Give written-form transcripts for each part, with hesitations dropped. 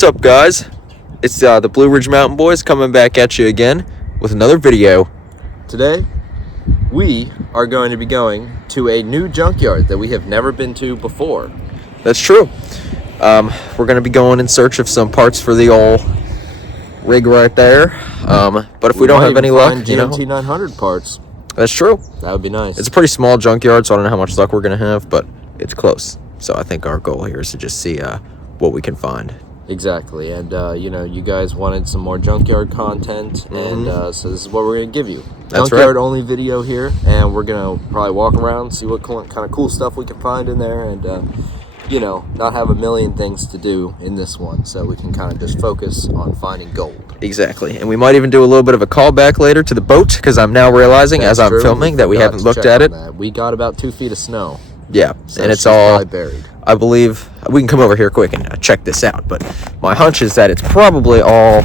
What's up, guys? It's the Blue Ridge Mountain Boys coming back at you again with another video. Today, we are going to be going to a new junkyard that we have never been to before. That's true. We're going to be going in search of some parts for the old rig right there. But if we don't have any luck, GMT 900 parts. That's true. That would be nice. It's a pretty small junkyard, so I don't know how much luck we're going to have, but it's close. So I think our goal here is to just see what we can find. Exactly, and you guys wanted some more junkyard content, and so this is what we're going to give you. That's junkyard right. Only video here, and we're going to probably walk around, see what kind of cool stuff we can find in there, and not have a million things to do in this one, so we can kind of just focus on finding gold. Exactly, and we might even do a little bit of a callback later to the boat, because I'm now realizing as I'm filming that we haven't looked at it. We got about 2 feet of snow. Yeah, so and it's all buried. I believe we can come over here quick and check this out, but my hunch is that it's probably all...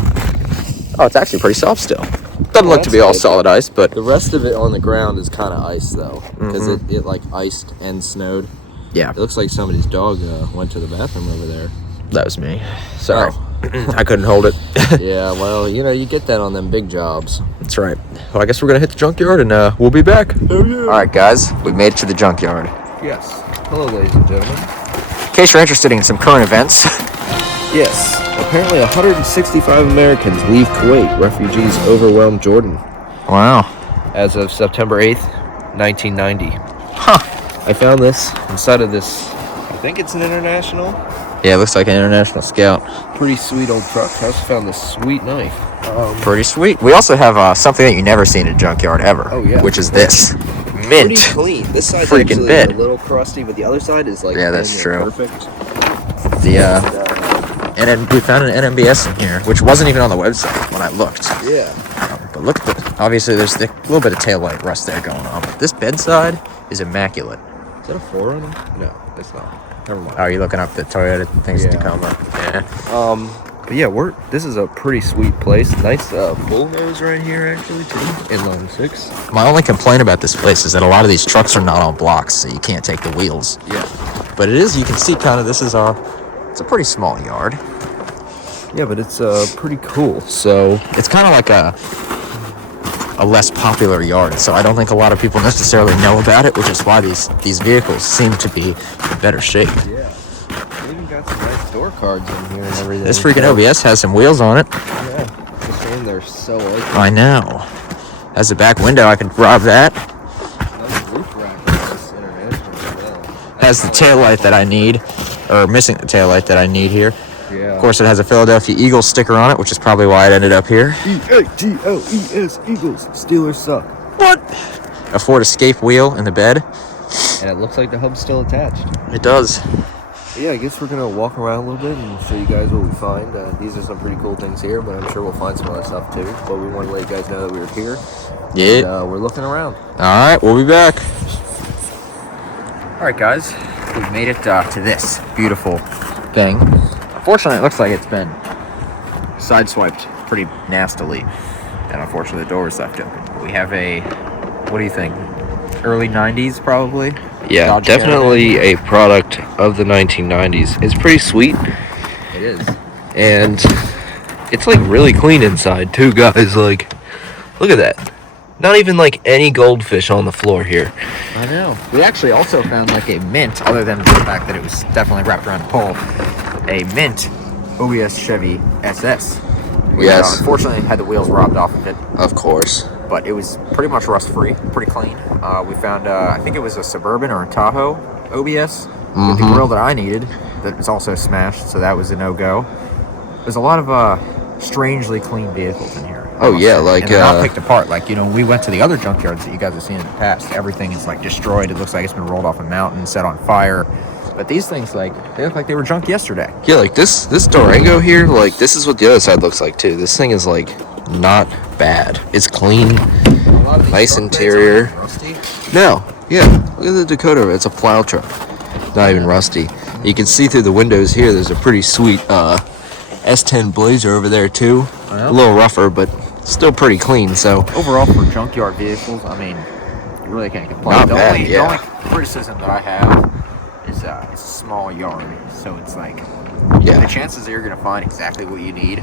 Oh, it's actually pretty soft still. Doesn't look to be all solid ice, but... The rest of it on the ground is kind of ice, though, because it like iced and snowed. Yeah. It looks like somebody's dog went to the bathroom over there. That was me. Sorry. I couldn't hold it. Yeah, well, you get that on them big jobs. That's right. Well, I guess we're going to hit the junkyard, and we'll be back. Oh, yeah. All right, guys. We made it to the junkyard. Yes. Hello, ladies and gentlemen. In case you're interested in some current events. Yes. Apparently 165 Americans leave Kuwait. Refugees overwhelm Jordan. Wow. As of September 8th, 1990. Huh. I found this inside of this, I think it's an International. Yeah, it looks like an International Scout. Pretty sweet old truck. I also found this sweet knife. Pretty sweet. We also have something that you never see in a junkyard ever. Oh, yeah. Which is this. Mint. Pretty clean. This side's Freaking actually bit. a little crusty, but the other side is like... Yeah, that's true. Perfect. And then we found an NMBS in here, which wasn't even on the website when I looked. Yeah. But look at this. Obviously, there's a little bit of taillight rust there going on. But this bedside is immaculate. Is that a 4Runner? No, it's not. Never mind. Oh, are you looking up the Toyota things in Tacoma? Yeah. But yeah, this is a pretty sweet place. Nice bullnose right here, actually, too. Inline 6. My only complaint about this place is that a lot of these trucks are not on blocks, so you can't take the wheels. Yeah. But it is, you can see kind of, it's a pretty small yard. Yeah, but it's pretty cool. So it's kind of like a less popular yard, so I don't think a lot of people necessarily know about it, which is why these vehicles seem to be in better shape. Yeah. They even got some nice door cards in here and everything. This freaking OBS has some wheels on it. Yeah. It's a shame they're so ugly. I know. Has a back window, I can rob that. Nice roof rack on this International as well. Has the taillight that I need, or missing the taillight that I need here. Yeah. Of course, it has a Philadelphia Eagles sticker on it, which is probably why it ended up here. EAGLES, Eagles. Steelers suck. What? A Ford Escape wheel in the bed. And it looks like the hub's still attached. It does. Yeah, I guess we're going to walk around a little bit and show you guys what we find. These are some pretty cool things here, but I'm sure we'll find some other stuff too. But we want to let you guys know that we were here. Yeah. And, we're looking around. All right, we'll be back. All right, guys. We've made it to this beautiful thing. Unfortunately, it looks like it's been sideswiped pretty nastily. And unfortunately, the door was left open. We have what do you think? Early 90s, probably? Yeah, Dodge definitely a product of the 1990s. It's pretty sweet. It is. And it's like really clean inside too, guys. Like, look at that. Not even like any goldfish on the floor here. I know. We actually also found like a mint, other than the fact that it was definitely wrapped around a pole, a mint OBS Chevy SS. We unfortunately had the wheels robbed off of it. Of course. But it was pretty much rust-free, pretty clean. We found, I think it was a Suburban or a Tahoe OBS with the grill that I needed that was also smashed, so that was a no-go. There's a lot of strangely clean vehicles in here. Oh, yeah, like... And they're not picked apart. Like, we went to the other junkyards that you guys have seen in the past. Everything is, like, destroyed. It looks like it's been rolled off a mountain, set on fire. But these things, like, they look like they were junk yesterday. Yeah, like this Durango here, like, this is what the other side looks like, too. This thing is, like, not bad. It's clean, nice interior. No, yeah, look at the Dakota. It's a plow truck. Not even rusty. You can see through the windows here, there's a pretty sweet S10 Blazer over there, too. A little rougher, but still pretty clean, so... Overall, for junkyard vehicles, I mean, you really can't complain. Not bad, yeah. The only criticism that I have is it's a small yard, so it's like Yeah. The chances that you're going to find exactly what you need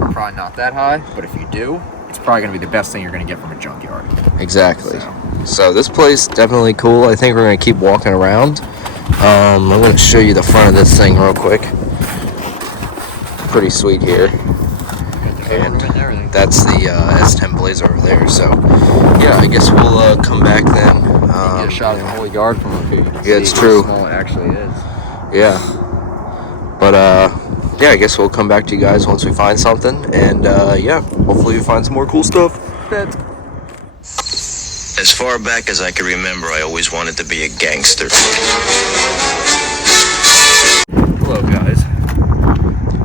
are probably not that high, but if you do, it's probably going to be the best thing you're going to get from a junkyard. Exactly. So this place definitely cool. I think we're going to keep walking around. I'm going to show you the front of this thing real quick. Pretty sweet here. And that's the S10 Blazer over there. So yeah, I guess we'll come back then. Get a shot of the whole yard from up here. Yeah, it's true. How small it actually is. Yeah. But yeah, I guess we'll come back to you guys once we find something. And yeah, hopefully we find some more cool stuff. As far back as I can remember, I always wanted to be a gangster. Hello, guys.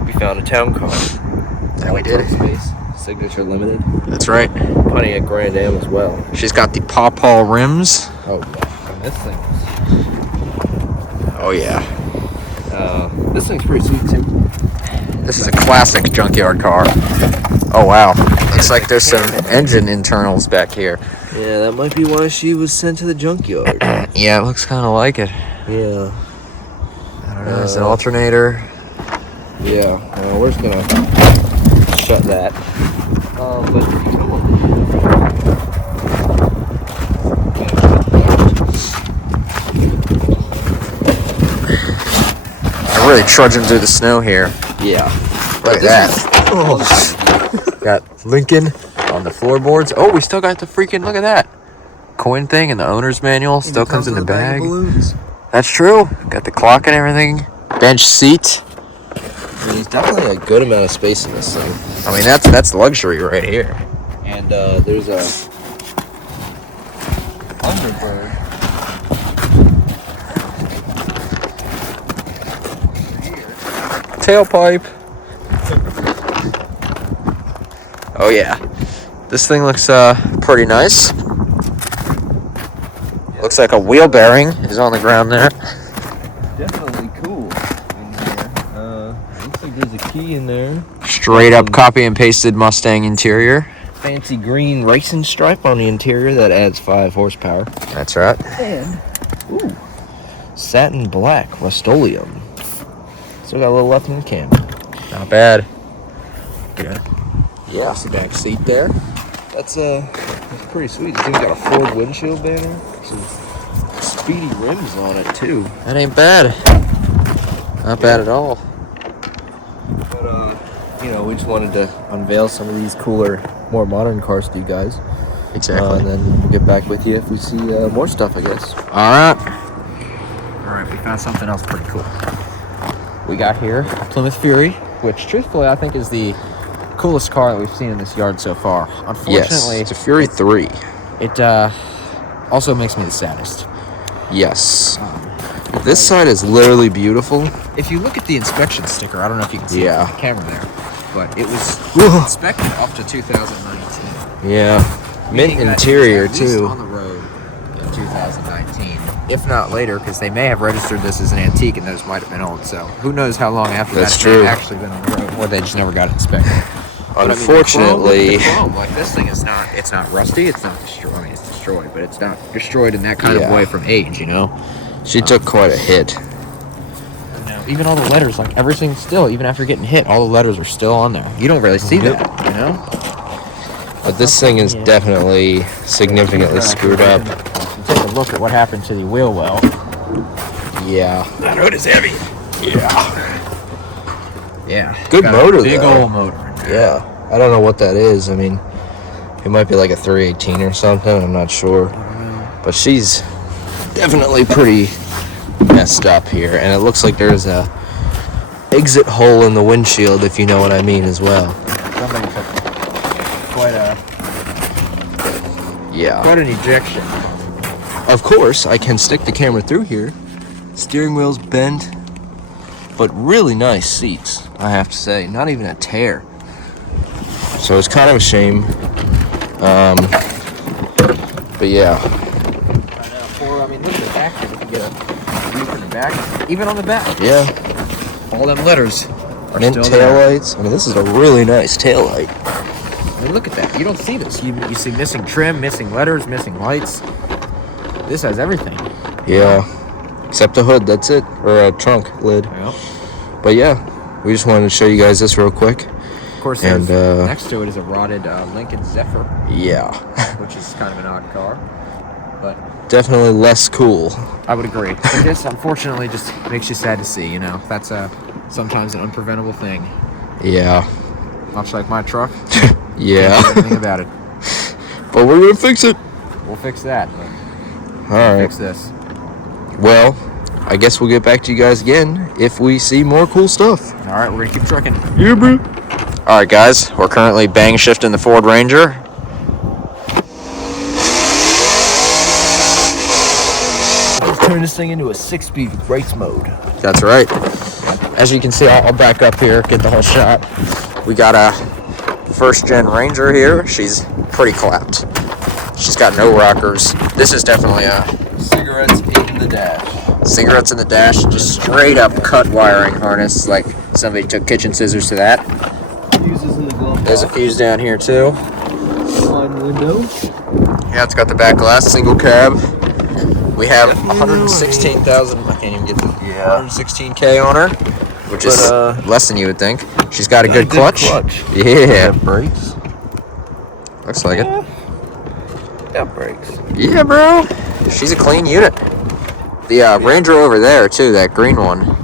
We found a town car. Yeah, we did. Space. Signature limited. That's right. Plenty of Grand Am as well. She's got the pawpaw rims. Oh yeah. And this thing. Oh yeah. This thing's pretty sweet too. This is a classic junkyard car. Oh wow. Looks like there's some engine internals back here. Yeah, that might be why she was sent to the junkyard. Yeah, it looks kind of like it. Yeah. I don't know. There's an alternator. Yeah. We're just gonna shut that. But I'm really trudging through the snow here. yeah. Look at that. Got Lincoln on the floorboards. Oh, we still got the freaking, look at that. Coin thing and the owner's manual still comes in the bag. That's true. Got the clock and everything. Bench seat. There's definitely a good amount of space in this thing. I mean, that's luxury right here. And there's a Thunderbird. Tailpipe. Oh yeah. This thing looks pretty nice. Looks like a wheel bearing is on the ground there. Definitely cool in here. Looks like there's a key in there. Straight up copy and pasted Mustang interior. Fancy green racing stripe on the interior that adds 5 horsepower. That's right. And ooh, satin black Rust-Oleum. Still got a little left in the cam. Not bad. Good. Yeah, the back seat there. That's pretty sweet. This thing's got a Ford windshield banner. Some speedy rims on it too. That ain't bad. Not bad at all. But you know, we just wanted to unveil some of these cooler, more modern cars to you guys. Exactly. And then we'll get back with you if we see more stuff, I guess. Alright. Alright, we found something else pretty cool. We got here a Plymouth Fury, which truthfully I think is the coolest car that we've seen in this yard so far. Unfortunately, Yes, it's a Fury 3. it also makes me the saddest. Yes. This side is literally beautiful. If you look at the inspection sticker, I don't know if you can see it Yeah. on the camera there, but it was inspected up to 2019. Yeah. Mint Meaning that interior it was at least too. on the road in 2019, if not later, because they may have registered this as an antique and those might have been old. So who knows how long after That's that true. they've actually been on the road, or they just never got inspected. But, I mean, Unfortunately, the chrome, like this thing is not. It's not rusty. It's not destroyed. I mean, it's destroyed, but it's not destroyed in that kind of Yeah. way from age. You know. she took quite a hit. Even all the letters, like everything, still, even after getting hit, all the letters are still on there. You don't really see that, you know. But this thing is definitely significantly screwed up. Take a look at what happened to the wheel well. Yeah. That hood is heavy. Yeah. Yeah. Good Got a motor, big though. old motor. Yeah. I don't know what that is. I mean, it might be like a 318 or something. I'm not sure. But she's definitely pretty messed up here. And it looks like there's a exit hole in the windshield, if you know what I mean, as well. Somebody took quite Yeah. an ejection. Of course, I can stick the camera through here. Steering wheel's bent, but really nice seats, I have to say. Not even a tear. So it's kind of a shame. But yeah. I mean, look at the back here. We can get a view from the back. Even on the back, Yeah. all them letters are Mint still there. taillights. I mean, this is a really nice taillight. I mean, look at that. You don't see this. You see missing trim, missing letters, missing lights. This has everything. Yeah. Except the hood, that's it. Or a trunk lid. Yep. But yeah, we just wanted to show you guys this real quick. Of course, And next to it is a rotted Lincoln Zephyr, yeah, which is kind of an odd car, but definitely less cool. I would agree. But this, unfortunately, just makes you sad to see. You know, that's sometimes an unpreventable thing. Yeah. Much like my truck. Yeah. Can't do anything about it. But we're gonna fix it. We'll fix that. But All right. fix this. Well, I guess we'll get back to you guys again if we see more cool stuff. All right, we're gonna keep trucking. Yeah, bro. All right, guys, we're currently bang shifting the Ford Ranger. Let's turn this thing into a 6-speed race mode. That's right. As you can see, I'll back up here, get the whole shot. We got a first-gen Ranger here. She's pretty clapped. She's got no rockers. This is definitely a Cigarettes in the dash. cigarettes in the dash, just straight up cut wiring harness, like somebody took kitchen scissors to that. Fuses in the glove There's a fuse down here too. line window. Yeah, it's got the back glass, single cab. We have 116,000. I can't even get the 116K on her, which is less than you would think. She's got a good clutch. Yeah, Brakes. looks like it. Got brakes. Yeah, bro. She's a clean unit. The Ranger over there too, that green one.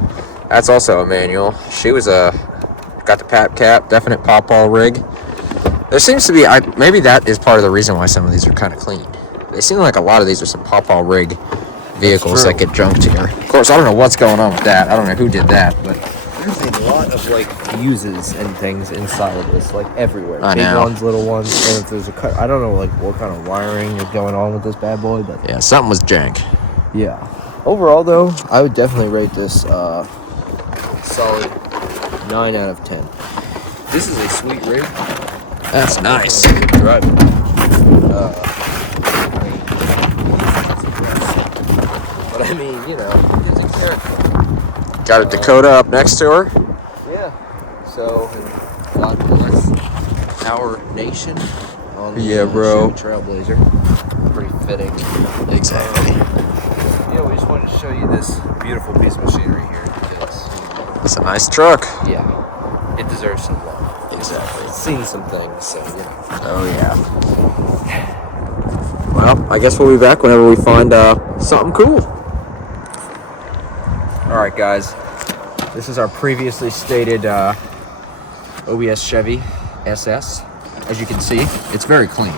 That's also a manual. She was got the pap cap, definite pop-all rig. There seems to be, maybe that is part of the reason why some of these are kind of clean. They seem like a lot of these are some pop-all rig vehicles that get junked here. Of course, I don't know what's going on with that. I don't know who did that, but There's a lot of like fuses and things inside of this, like everywhere. I Big know. ones, little ones. And if there's a cut, I don't know like what kind of wiring is going on with this bad boy, but yeah, something was jank. yeah. Overall, though, I would definitely rate this solid 9 out of 10. This is a sweet rig. That's nice. Drive. But I mean, you know, it's a character. Got a Dakota up next to her. Yeah. So, God bless our nation on the Yeah, bro. Chevy Trailblazer. Pretty fitting. Exactly. Yeah, we just wanted to show you this beautiful piece of machinery here because, It's a nice truck. yeah, it deserves some love. Exactly. It's seen some things, so, you know. Oh yeah. Well, I guess we'll be back whenever we find something cool. Alright, guys. This is our previously stated OBS Chevy SS. As you can see, it's very clean.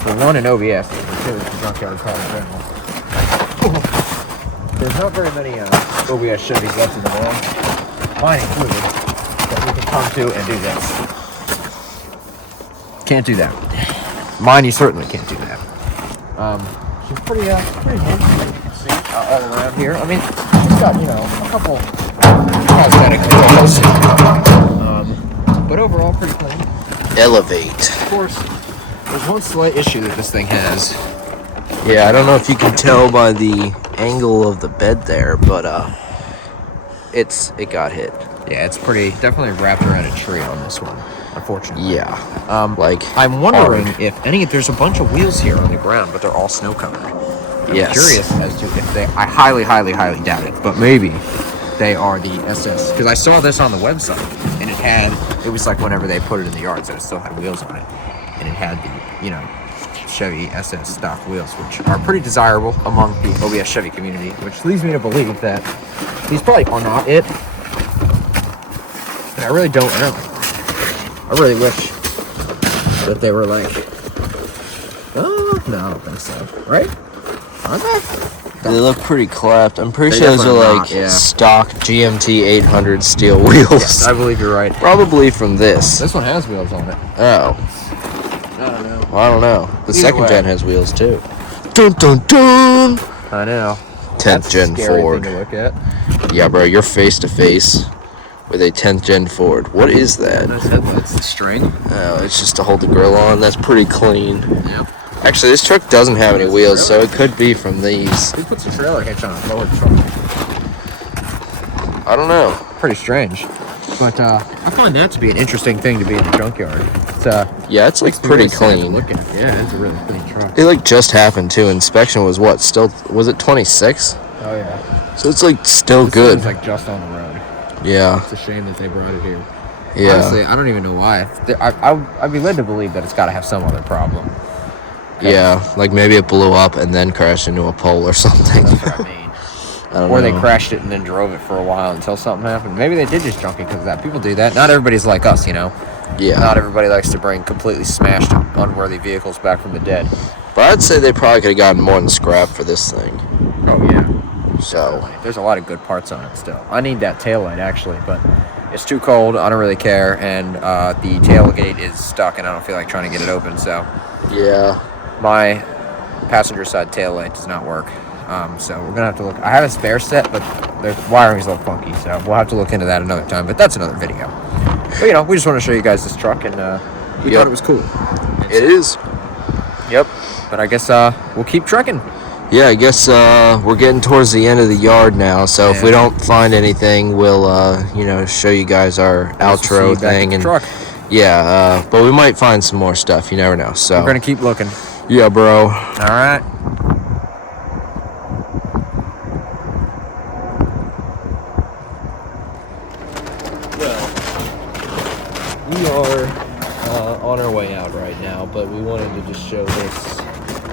For one, an OBS, and two, it's a junkyard car in general. There's not very many OBS Chevys left in the world, mine included, that we can come to and do this. Can't do that. Mine, you certainly can't do that. She's pretty neat, as you can see, all around here. I mean, it's got, you know, a couple cosmetic flaws, but overall pretty clean. Elevate. Of course, there's one slight issue that this thing has. Yeah, I don't know if you can tell by the angle of the bed there, but it got hit. Yeah, it's definitely wrapped around a tree on this one, unfortunately. Yeah. Like I'm wondering hard. if there's a bunch of wheels here on the ground, but they're all snow covered. I'm Yes. curious as to if I highly, highly, highly doubt it, but maybe they are the SS. Because I saw this on the website, and it was like whenever they put it in the yard, so it still had wheels on it. And it had the, you know, Chevy SS stock wheels, which are pretty desirable among the OBS Chevy community, which leads me to believe that these probably are not it. And I really don't know. I really wish that they were like, oh, no, I don't think so. Right? Aren't they? They look pretty clapped. I'm pretty They sure those are definitely like not, yeah. stock GMT 800 steel wheels. Yes, I believe you're right. Probably from this. This one has wheels on it. Oh, I don't know. well, I don't know. The Either second way. gen has wheels too. Dun dun dun. I know. 10th That's a gen scary Ford. thing to look at. Yeah, bro, you're face to face with a 10th gen Ford. What is that? Those headlights, the string. Oh, it's just to hold the grill on. That's pretty clean. Yep. Actually, this truck doesn't have any wheels, so it could be from these. Who puts a trailer hitch on a forward truck? I don't know. Pretty strange. But I find that to be an interesting thing to be in the junkyard. It's Yeah, it's like makes me pretty really sad to clean. look at. Yeah, it's a really clean truck. It like just happened too. Inspection was what? Still was it 26? Oh yeah. So it's like still This good. thing's like just on the road. Yeah. It's a shame that they brought it here. Yeah. Honestly, I don't even know why. I'd be led to believe that it's got to have some other problem. Yeah, like maybe it blew up and then crashed into a pole or something. That's what I mean. I don't Or know. they crashed it and then drove it for a while until something happened. Maybe they did just junk it because of that. People do that. Not everybody's like us, you know. Yeah. Not everybody likes to bring completely smashed, unworthy vehicles back from the dead. But I'd say they probably could have gotten more than scrap for this thing. Oh, yeah. So, There's a lot of good parts on it still. I need that taillight, actually, but it's too cold. I don't really care. And the tailgate is stuck, and I don't feel like trying to get it open. So yeah. my passenger side taillight does not work. So we're going to have to look. I have a spare set, but the wiring's a little funky. So we'll have to look into that another time. But that's another video. But, you know, we just want to show you guys this truck, and we thought it was cool. It is. Yep. But I guess we'll keep trekking. Yeah, I guess we're getting towards the end of the yard now. So if we don't find anything, we'll, show you guys our outro thing. And truck. Yeah, but we might find some more stuff. You never know. So We're going to keep looking. Yeah, bro. All right. We are on our way out right now, but we wanted to just show this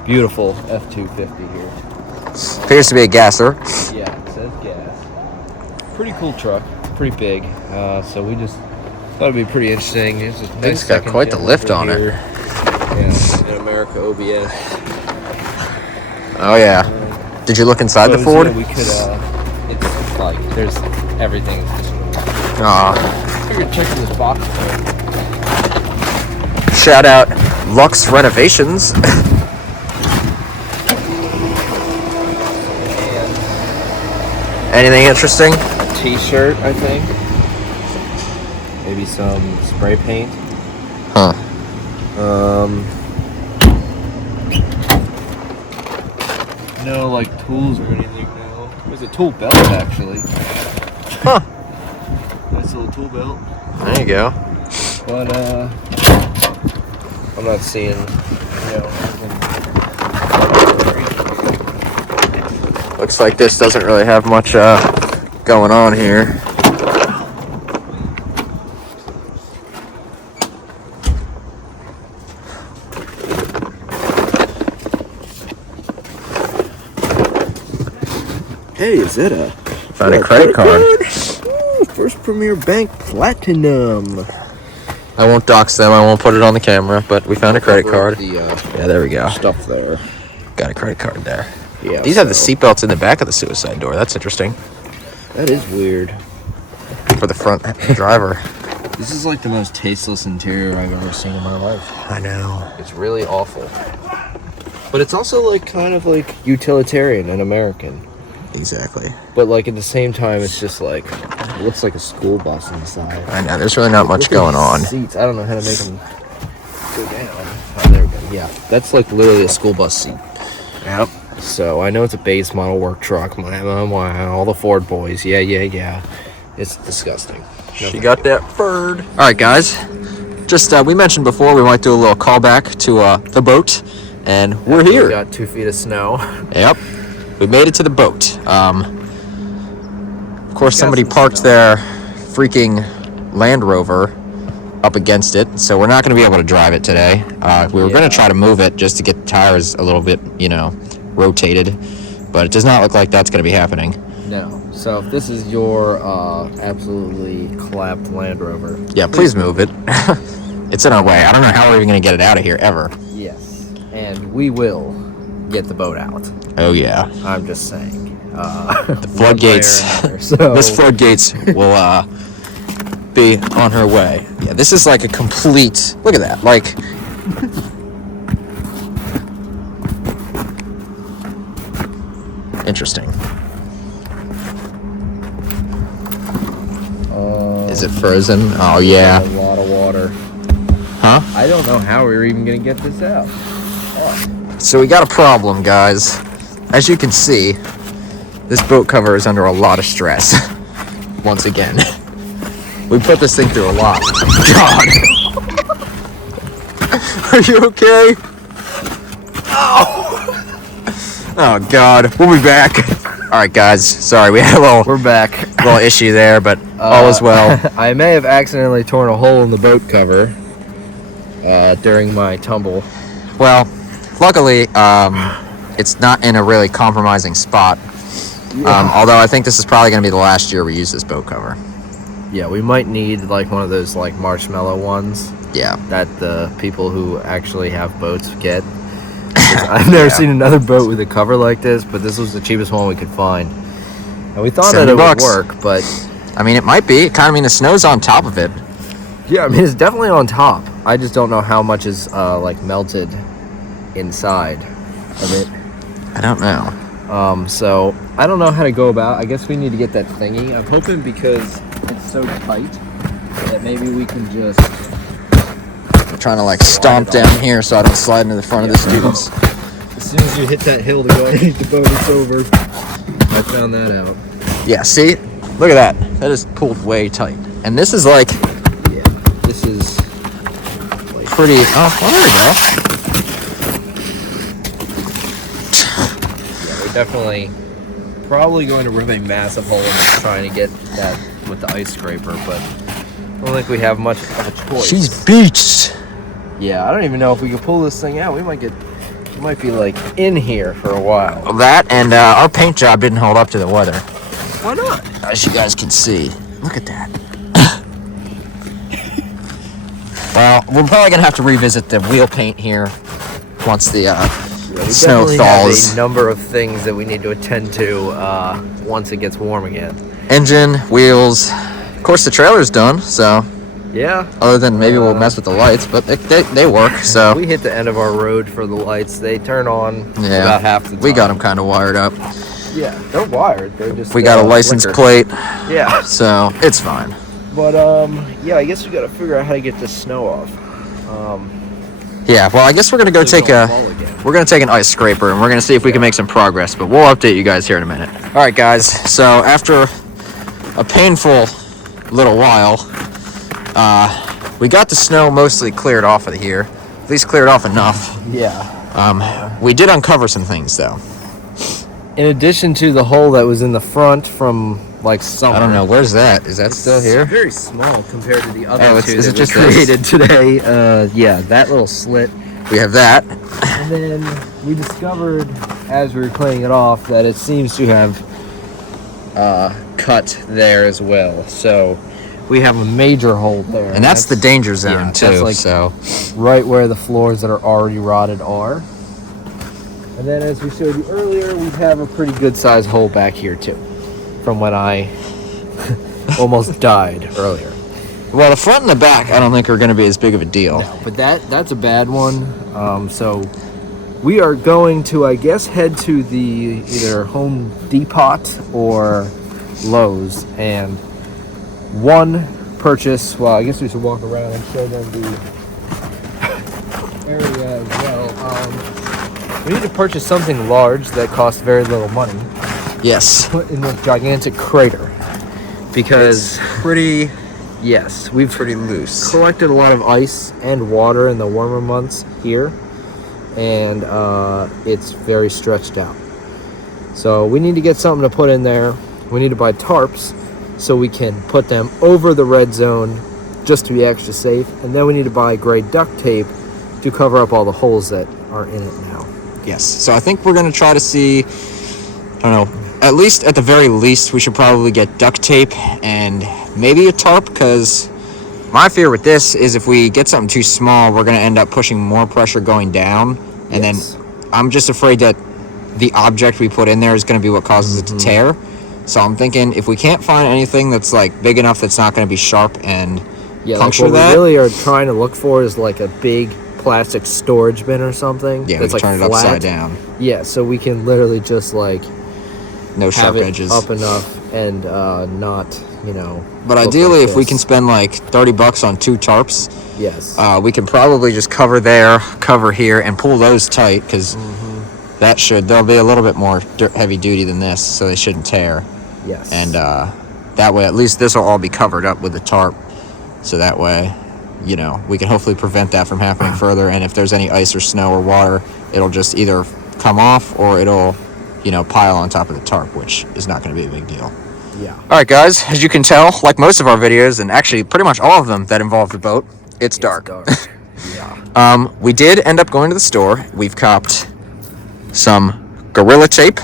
beautiful F-250 here. Appears to be a gasser. Yeah, it says gas. Pretty cool truck, pretty big. So we just thought it'd be pretty interesting. It's a Thing's got quite the lift on it. Yeah, in America OBS. Oh yeah. Did you look inside the Ford? Yeah, we could. It's like there's everything. Aw. Figured checking this box. Shout out Lux Renovations. Anything interesting? A t-shirt, I think. Maybe some spray paint. Huh. No, like tools or anything. No. There's a tool belt actually. Huh. Nice little tool belt. There you go. But I'm not seeing. Looks like this doesn't really have much going on here. Hey, is that a Found a credit card. Ooh, First Premier Bank Platinum. I won't dox them. I won't put it on the camera, but we found a credit card. The Yeah, there we go. stuff there. Got a credit card there. Yeah. These have the seatbelts in the back of the suicide door. That's interesting. That is weird. For the front driver. This is like the most tasteless interior I've ever seen in my life. I know. It's really awful. But it's also like kind of like utilitarian and American. Exactly. But like at the same time, it's just like it looks like a school bus inside. I know. There's really not much Look at going these on. Seats. I don't know how to make them go down. Oh, there we go. Yeah, that's like literally a school bus seat. Yep. So I know it's a base model work truck. All the Ford boys. Yeah. It's disgusting. She got that furred. All right, guys. Just we mentioned before we might do a little callback to the boat, and we're here. We got 2 feet of snow. Yep. We made it to the boat. Of course, somebody parked their freaking Land Rover up against it, so we're not going to be able to drive it today. We were going to try to move it just to get the tires a little bit, rotated, but it does not look like that's going to be happening. No. So if this is your absolutely clapped Land Rover. Yeah, please move it. It's in our way. I don't know how we're even going to get it out of here ever. Yes. And we will get the boat out. Oh, yeah. I'm just saying. The floodgates. So This floodgates will be on her way. Yeah, this is like a complete. Look at that. Like. Interesting. Is it frozen? Oh yeah. a lot of water. Huh? I don't know how we're even gonna get this out. So we got a problem, guys. As you can see, this boat cover is under a lot of stress. Once again. We put this thing through a lot. God! Are you okay? Oh, God. We'll be back. Alright, guys. Sorry, we had a little We're back. issue there, but All is well. I may have accidentally torn a hole in the boat cover during my tumble. Well, luckily, it's not in a really compromising spot. Although I think this is probably going to be the last year we use this boat cover. Yeah, we might need like one of those like marshmallow ones Yeah. that the people who actually have boats get. I've never seen another boat with a cover like this, but this was the cheapest one we could find. And we thought that it would work, but I mean, it might be. Kind of mean the snow's on top of it. yeah, I mean it's definitely on top. I just don't know how much is like melted inside of it. I don't know. So I don't know how to go about. I guess we need to get that thingy. I'm hoping because it's so tight that maybe we can just. I'm trying to like stomp down here so I don't slide into the front of the students. As soon as you hit that hill to go underneath the boat, it's over. I found that out. Yeah, see? Look at that. That is pulled way tight. And this is like Yeah, this is like pretty. Oh, well, there we go. yeah, we're definitely probably going to rip a massive hole in this trying to get that with the ice scraper, but I don't think we have much of a choice. She's beached. Yeah, I don't even know if we can pull this thing out. We might be like in here for a while. Well, that and our paint job didn't hold up to the weather. Why not? As you guys can see. Look at that. Well, we're probably going to have to revisit the wheel paint here once the snow definitely thaws. have a number of things that we need to attend to once it gets warm again. Engine, wheels. Of course, the trailer's done, so Yeah. other than maybe we'll mess with the lights, but they work, so. We hit the end of our road for the lights. They turn on Yeah, about half the time. we got them kind of wired up. Yeah, they're wired. They're just. We got a license flicker. plate, Yeah. so it's fine. But yeah, I guess we got to figure out how to get this snow off. Yeah, well, I guess we're gonna go So we take don't fall again. we're gonna take an ice scraper and we're gonna see if we can make some progress. But we'll update you guys here in a minute. All right, guys. So after a painful little while, we got the snow mostly cleared off of here. At least cleared off enough. Yeah. We did uncover some things though. In addition to the hole that was in the front from like summer. I don't know. Where's that? Is that still It's here? very small compared to the other Oh, two is that it just we this? created today. Yeah, that little slit. We have that. And then we discovered, as we were cleaning it off, that it seems to have cut there as well. So we have a major hole there. And that's the danger zone yeah, too. that's like so right where the floors that are already rotted are. And then, as we showed you earlier, we have a pretty good sized hole back here too, from when I almost died earlier. well, the front and the back, I don't think are going to be as big of a deal. No, but that's a bad one. So we are going to, I guess, head to the either Home Depot or Lowe's and one purchase. Well, I guess we should walk around and show them the area as well. We need to purchase something large that costs very little money. Yes. Put in this gigantic crater because Pretty yes, we've loose. collected a lot of ice and water in the warmer months here, and it's very stretched out. So we need to get something to put in there. We need to buy tarps so we can put them over the red zone just to be extra safe, and then we need to buy gray duct tape to cover up all the holes that are in it now. Yes. So I think we're going to try to see, I don't know, at least at the very least, we should probably get duct tape and maybe a tarp, because my fear with this is if we get something too small, we're going to end up pushing more pressure going down. And Yes. then I'm just afraid that the object we put in there is going to be what causes it to tear. So I'm thinking if we can't find anything that's like big enough that's not going to be sharp and Yeah, like puncture what that. we really are trying to look for is like a big plastic storage bin or something. Yeah, we that's can like turn it flat. upside down. Yeah, so we can literally just like No have sharp it edges. up enough and not, But look ideally, like if we this. can spend like $30 on 2 tarps, Yes. we can probably just cover there, cover here, and pull those tight, because they'll be a little bit more heavy duty than this, so they shouldn't tear. Yes. And that way, at least this will all be covered up with the tarp, so that way, we can hopefully prevent that from happening further. And if there's any ice or snow or water, it'll just either come off or it'll, pile on top of the tarp, which is not going to be a big deal. Yeah. All right, guys, as you can tell, like most of our videos, and actually pretty much all of them that involve the boat, it's dark. Yeah. We did end up going to the store. We've copped some Gorilla Tape,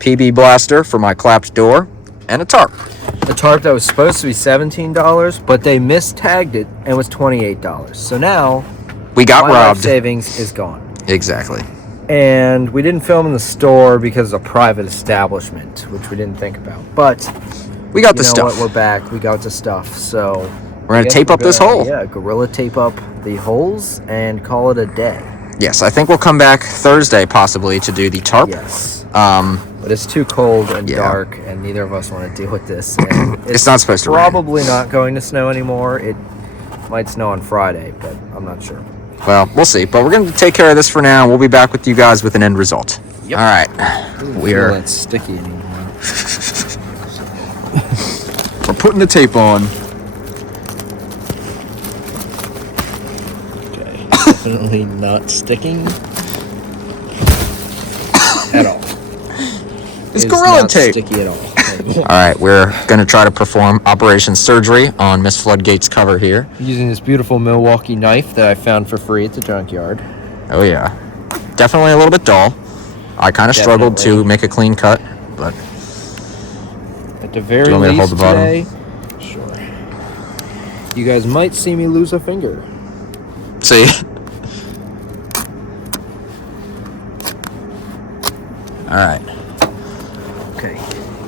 PB Blaster for my clapped door, and a tarp. A tarp that was supposed to be $17, but they mistagged it and was $28. So now We got my life robbed. savings is gone. Exactly. And we didn't film in the store because it's a private establishment, which we didn't think about. But We got you the know stuff. what? We're back. We got the stuff. So We're I gonna guess tape we're up this gonna- hole. Yeah, Gorilla Tape up the holes and call it a day. Yes, I think we'll come back Thursday possibly to do the tarp. Yes. Um, But it's too cold and Yeah. dark, and neither of us want to deal with this. And It's not supposed to rain. Probably not going to snow anymore. It might snow on Friday, but I'm not sure. well, we'll see. But we're going to take care of this for now. We'll be back with you guys with an end result. Yep. All right. We're It's sticky anymore. putting the tape on. Okay. Definitely not sticking at all. It's It is Gorilla not Tape. sticky at all. All right, we're going to try to perform Operation Surgery on Miss Floodgates' cover here. Using this beautiful Milwaukee knife that I found for free at the junkyard. Oh, yeah. Definitely a little bit dull. I kind of struggled to Definitely. make a clean cut, but At the very Do you want me to hold least the bottom? today, sure. You guys might see me lose a finger. see. All right. Okay.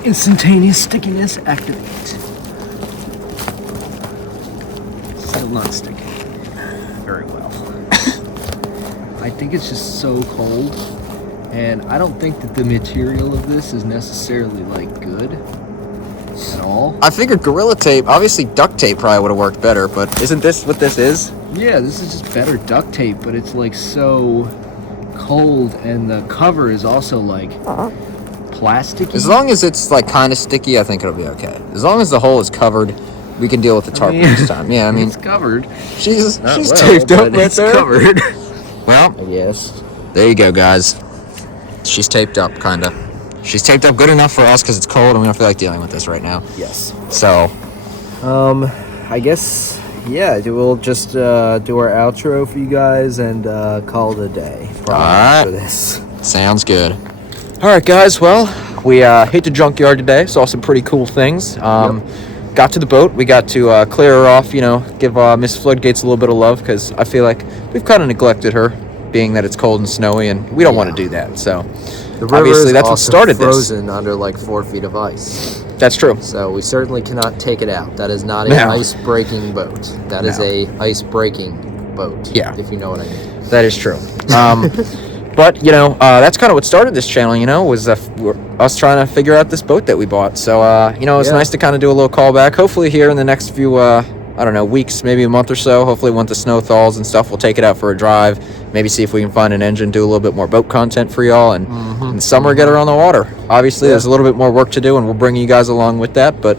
Instantaneous stickiness activate. Still not sticking very well. I think it's just so cold, and I don't think that the material of this is necessarily like good at all. I figured Gorilla Tape, obviously duct tape probably would have worked better, but isn't this what this is? Yeah, this is just better duct tape, but it's like so cold, and the cover is also like plasticky. As long as it's like kind of sticky, I think it'll be okay. As long as the hole is covered, we can deal with the tarp next time. Yeah, I mean, it's covered. she's Not well, taped up but right it's there. covered. Well, I guess. there you go, guys. She's taped up, kind of. She's taped up good enough for us because it's cold and we don't feel like dealing with this right now. Yes. So, I guess, yeah, we'll just do our outro for you guys and call it a day. Probably Alright. For this. sounds good. All right, guys. Well, we hit the junkyard today. Saw some pretty cool things. Got to the boat. We got to clear her off. You know, give Miss Floodgates a little bit of love because I feel like we've kind of neglected her, being that it's cold and snowy, and we don't want to do that. So, The river obviously, is that's what also started this. frozen under like 4 feet of ice. That's true. So we certainly cannot take it out. That is not an No. ice-breaking boat. That is No. a ice-breaking boat. Yeah. If you know what I mean. That is true. But you know, that's kind of what started this channel. You know, was us trying to figure out this boat that we bought. So you know, it's Yeah. nice to kind of do a little callback. Hopefully, here in the next few, I don't know, weeks, maybe a month or so. Hopefully, once the snow thaws and stuff, we'll take it out for a drive. Maybe see if we can find an engine, do a little bit more boat content for y'all, and in the summer get her on the water. Obviously, there's a little bit more work to do, and we'll bring you guys along with that. But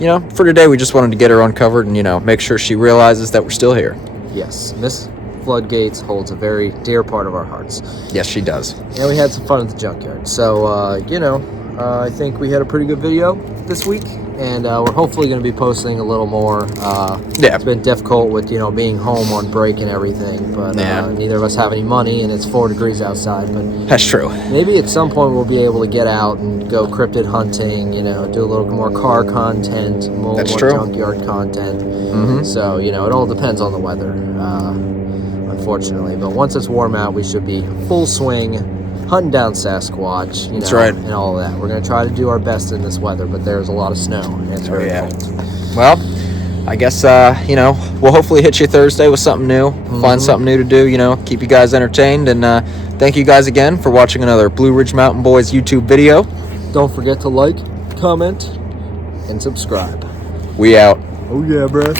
you know, for today, we just wanted to get her uncovered and you know, make sure she realizes that we're still here. Yes. Miss Floodgates holds a very dear part of our hearts. Yes, she does. And we had some fun at the junkyard. So, you know, I think we had a pretty good video this week. And we're hopefully going to be posting a little more. Yeah. It's been difficult with, you know, being home on break and everything. But Yeah. neither of us have any money, and it's 4 degrees outside. But That's true. maybe at some point we'll be able to get out and go cryptid hunting, you know, do a little more car content, a little That's more true. junkyard content. Mm-hmm. So, you know, it all depends on the weather, unfortunately. But once it's warm out, we should be full swing, hunting down Sasquatch, you know, That's right. and all of that. We're going to try to do our best in this weather, but there's a lot of snow, and it's very yeah. cold. Well, I guess, you know, we'll hopefully hit you Thursday with something new. Find something new to do, you know, keep you guys entertained. And thank you guys again for watching another Blue Ridge Mountain Boys YouTube video. Don't forget to like, comment, and subscribe. We out. Oh yeah, bruh.